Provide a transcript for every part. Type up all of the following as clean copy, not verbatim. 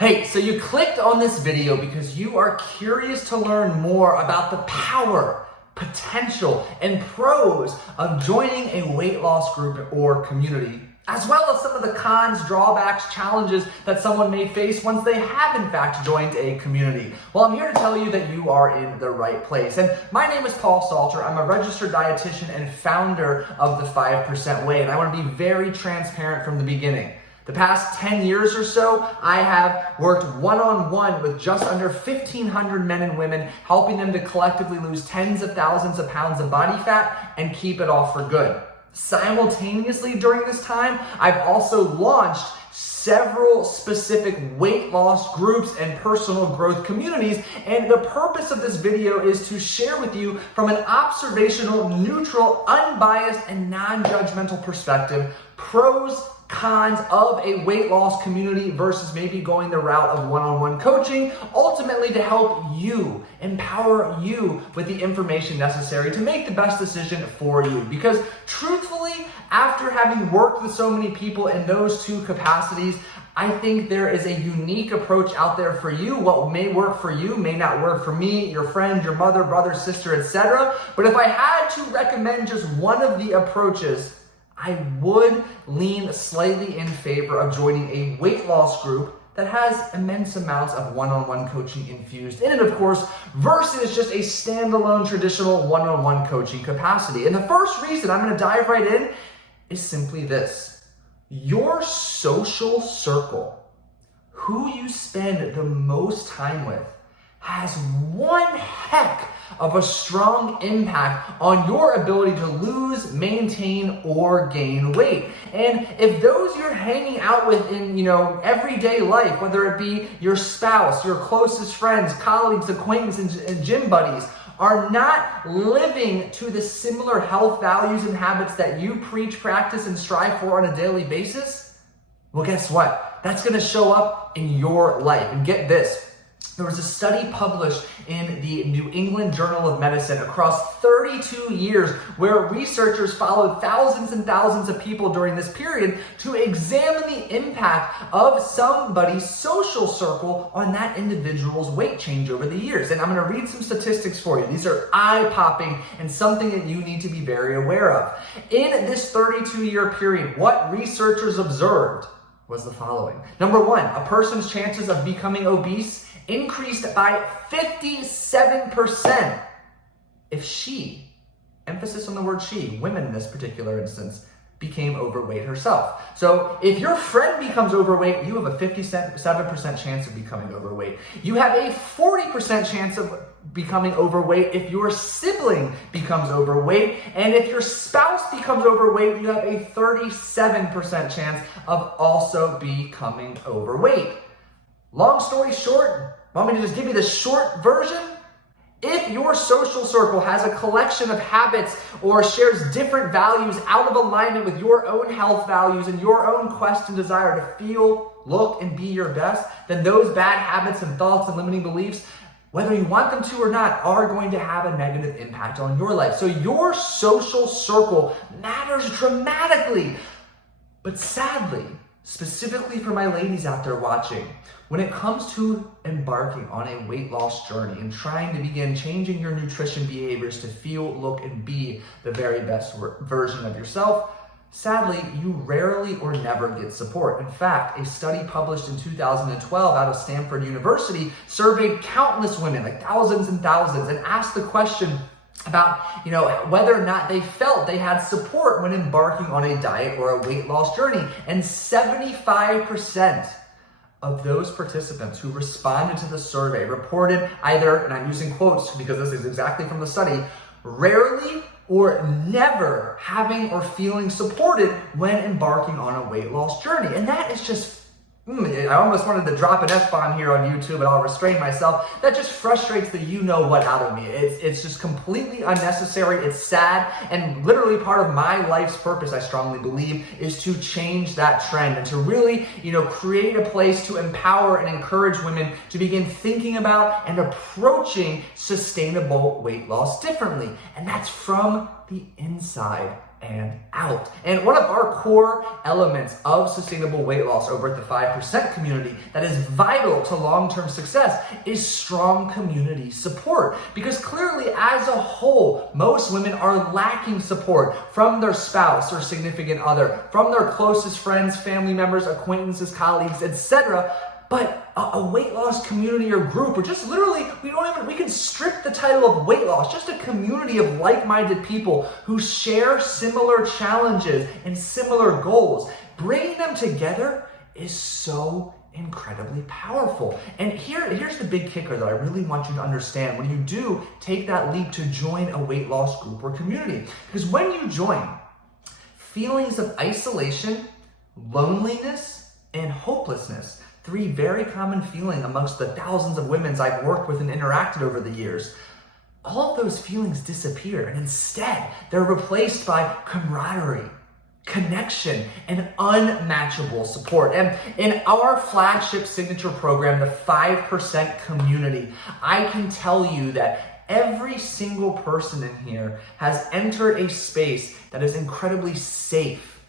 Hey, so you clicked on this video because you are curious to learn more about the power, potential, and pros of joining a weight loss group or community, as well as some of the cons, drawbacks, challenges that someone may face once they have in fact joined a community. Well, I'm here to tell you that you are in the right place. And my name is Paul Salter. I'm a registered dietitian and founder of the 5% Way, and I want to be very transparent from the beginning. The past 10 years or so, I have worked one-on-one with just under 1,500 men and women, helping them to collectively lose tens of thousands of pounds of body fat and keep it off for good. Simultaneously during this time, I've also launched several specific weight loss groups and personal growth communities, and the purpose of this video is to share with you from an observational, neutral, unbiased, and non-judgmental perspective, pros, cons of a weight loss community versus maybe going the route of one-on-one coaching, ultimately to help you, empower you with the information necessary to make the best decision for you. Because truthfully, after having worked with so many people in those two capacities, I think there is a unique approach out there for you. What may work for you may not work for me, your friend, your mother, brother, sister, etc. But if I had to recommend just one of the approaches, I would lean slightly in favor of joining a weight loss group that has immense amounts of one-on-one coaching infused in it, of course, versus just a standalone traditional one-on-one coaching capacity. And the first reason I'm going to dive right in is simply this. Your social circle, who you spend the most time with, has one heck of a strong impact on your ability to lose, maintain, or gain weight. And if those you're hanging out with in, everyday life, whether it be your spouse, your closest friends, colleagues, acquaintances, and gym buddies, are not living to the similar health values and habits that you preach, practice, and strive for on a daily basis, well, guess what? That's going to show up in your life. And get this. There was a study published in the New England Journal of Medicine across 32 years where researchers followed thousands and thousands of people during this period to examine the impact of somebody's social circle on that individual's weight change over the years. And I'm going to read some statistics for you. These are eye-popping and something that you need to be very aware of. In this 32-year period, what researchers observed was the following. Number one, a person's chances of becoming obese increased by 57% if she, emphasis on the word she, women in this particular instance, became overweight herself. So if your friend becomes overweight, you have a 57% chance of becoming overweight. You have a 40% chance of becoming overweight if your sibling becomes overweight. And if your spouse becomes overweight, you have a 37% chance of also becoming overweight. Long story short, want me to just give you the short version? If your social circle has a collection of habits or shares different values out of alignment with your own health values and your own quest and desire to feel, look, and be your best, then those bad habits and thoughts and limiting beliefs, whether you want them to or not, are going to have a negative impact on your life. So your social circle matters dramatically. But sadly, specifically for my ladies out there watching, when it comes to embarking on a weight loss journey and trying to begin changing your nutrition behaviors to feel, look, and be the very best version of yourself, sadly, you rarely or never get support. In fact, a study published in 2012 out of Stanford University surveyed countless women, like thousands and thousands, and asked the question about whether or not they felt they had support when embarking on a diet or a weight loss journey. And 75% of those participants who responded to the survey reported either, and I'm using quotes because this is exactly from the study, rarely or never having or feeling supported when embarking on a weight loss journey. And that is just I almost wanted to drop an F-bomb here on YouTube, but I'll restrain myself. That just frustrates the you-know-what out of me. It's just completely unnecessary. It's sad, and literally part of my life's purpose, I strongly believe, is to change that trend and to really, create a place to empower and encourage women to begin thinking about and approaching sustainable weight loss differently. And that's from the inside and out. And one of our core elements of sustainable weight loss over at the 5% community that is vital to long-term success is strong community support. Because clearly, as a whole, most women are lacking support from their spouse or significant other, from their closest friends, family members, acquaintances, colleagues, etc. But a weight loss community or group, or just literally, we can strip the title of weight loss, just a community of like-minded people who share similar challenges and similar goals. Bringing them together is so incredibly powerful. And here's the big kicker that I really want you to understand when you do take that leap to join a weight loss group or community. Because when you join, feelings of isolation, loneliness, and hopelessness, three very common feelings amongst the thousands of women I've worked with and interacted over the years, all of those feelings disappear, and instead they're replaced by camaraderie, connection, and unmatchable support. And in our flagship signature program, the 5% community, I can tell you that every single person in here has entered a space that is incredibly safe,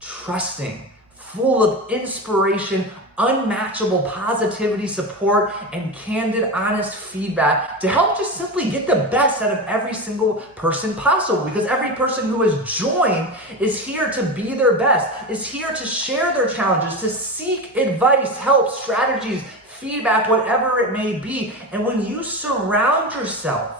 trusting, full of inspiration, unmatchable positivity, support, and candid, honest feedback to help just simply get the best out of every single person possible. Because every person who has joined is here to be their best, is here to share their challenges, to seek advice, help, strategies, feedback, whatever it may be. And when you surround yourself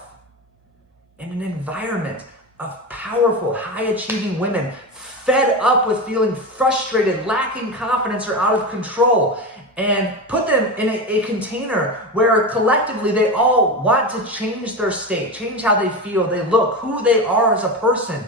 in an environment of powerful, high-achieving women, fed up with feeling frustrated, lacking confidence, or out of control, and put them in a container where collectively they all want to change their state, change how they feel, they look, who they are as a person,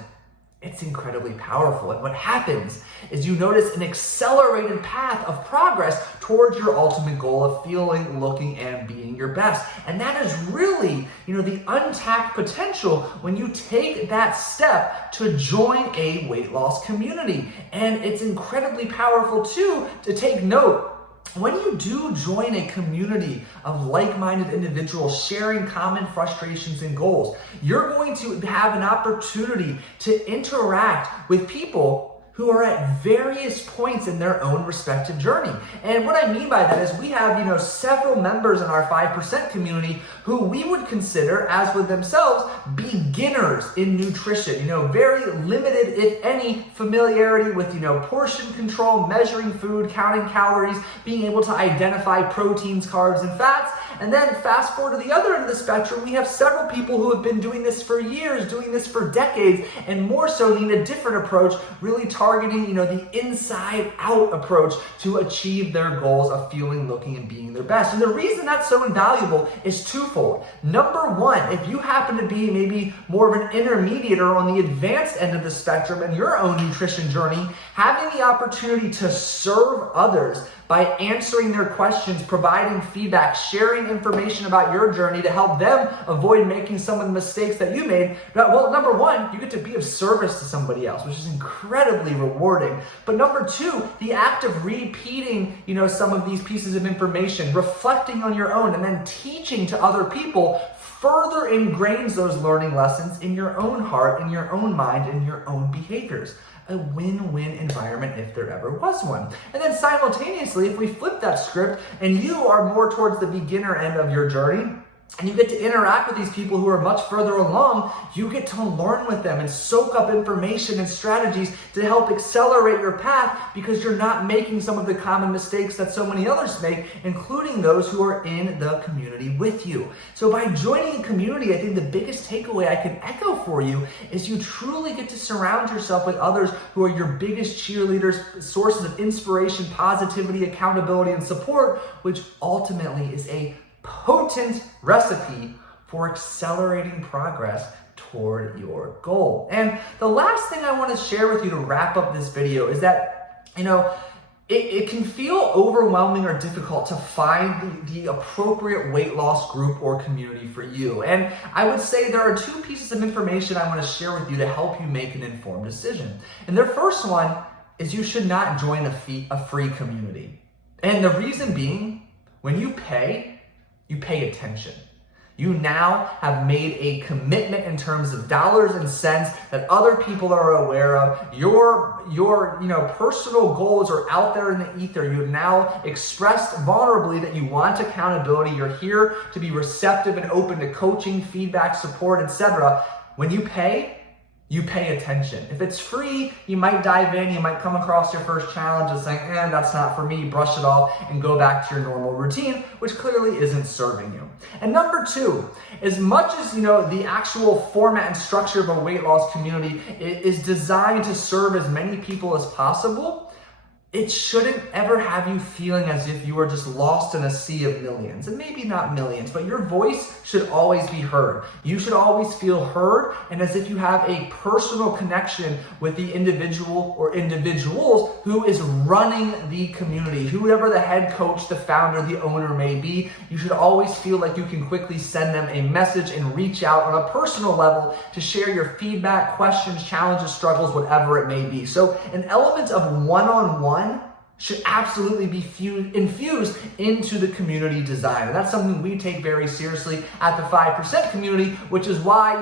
it's incredibly powerful. And what happens is you notice an accelerated path of progress towards your ultimate goal of feeling, looking, and being your best. And that is really, the untapped potential when you take that step to join a weight loss community. And it's incredibly powerful too to take note. When you do join a community of like-minded individuals sharing common frustrations and goals, you're going to have an opportunity to interact with people who are at various points in their own respective journey. And what I mean by that is we have, several members in our 5% community who we would consider, as with themselves, beginners in nutrition. Very limited, if any, familiarity with, portion control, measuring food, counting calories, being able to identify proteins, carbs, and fats. And then fast forward to the other end of the spectrum, we have several people who have been doing this for years, doing this for decades, and more so need a different approach, really targeting, the inside out approach to achieve their goals of feeling, looking, and being their best. And the reason that's so invaluable is twofold. Number one, if you happen to be maybe more of an intermediate or on the advanced end of the spectrum in your own nutrition journey, having the opportunity to serve others by answering their questions, providing feedback, sharing information about your journey to help them avoid making some of the mistakes that you made. Well, number one, you get to be of service to somebody else, which is incredibly rewarding. But number two, the act of repeating, some of these pieces of information, reflecting on your own, and then teaching to other people further ingrains those learning lessons in your own heart, in your own mind, in your own behaviors. A win-win environment if there ever was one. And then simultaneously, if we flip that script and you are more towards the beginner end of your journey, and you get to interact with these people who are much further along, you get to learn with them and soak up information and strategies to help accelerate your path because you're not making some of the common mistakes that so many others make, including those who are in the community with you. So by joining a community, I think the biggest takeaway I can echo for you is you truly get to surround yourself with others who are your biggest cheerleaders, sources of inspiration, positivity, accountability, and support, which ultimately is a potent recipe for accelerating progress toward your goal. And the last thing I want to share with you to wrap up this video is that, it can feel overwhelming or difficult to find the appropriate weight loss group or community for you. And I would say there are two pieces of information I want to share with you to help you make an informed decision. And the first one is you should not join a free community. And the reason being, when you pay attention. You now have made a commitment in terms of dollars and cents that other people are aware of. Your personal goals are out there in the ether. You have now expressed vulnerably that you want accountability. You're here to be receptive and open to coaching, feedback, support, etc. When you pay attention. If it's free, you might dive in, you might come across your first challenge and saying, that's not for me, brush it off and go back to your normal routine, which clearly isn't serving you. And number two, as much as the actual format and structure of a weight loss community is designed to serve as many people as possible, it shouldn't ever have you feeling as if you are just lost in a sea of millions. And maybe not millions, but your voice should always be heard. You should always feel heard and as if you have a personal connection with the individual or individuals who is running the community. Whoever the head coach, the founder, the owner may be, you should always feel like you can quickly send them a message and reach out on a personal level to share your feedback, questions, challenges, struggles, whatever it may be. So an element of one-on-one should absolutely be infused into the community design. And that's something we take very seriously at the 5% community, which is why,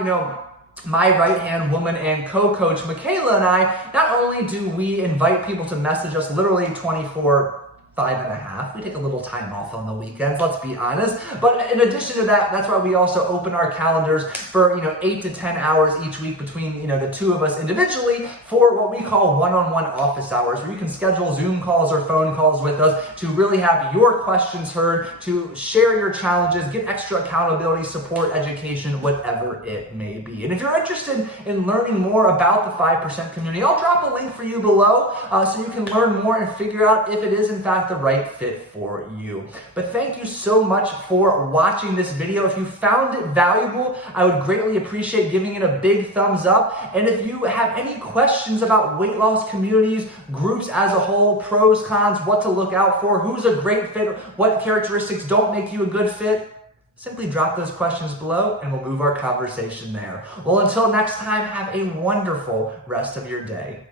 my right-hand woman and co-coach, Michaela, and I, not only do we invite people to message us literally 5.5. We take a little time off on the weekends, let's be honest. But in addition to that, that's why we also open our calendars for 8 to 10 hours each week between the two of us individually for what we call one-on-one office hours, where you can schedule Zoom calls or phone calls with us to really have your questions heard, to share your challenges, get extra accountability, support, education, whatever it may be. And if you're interested in learning more about the 5% community, I'll drop a link for you below so you can learn more and figure out if it is in fact the right fit for you. But thank you so much for watching this video. If you found it valuable, I would greatly appreciate giving it a big thumbs up. And if you have any questions about weight loss communities, groups as a whole, pros, cons, what to look out for, who's a great fit, what characteristics don't make you a good fit, simply drop those questions below and we'll move our conversation there. Well, until next time, have a wonderful rest of your day.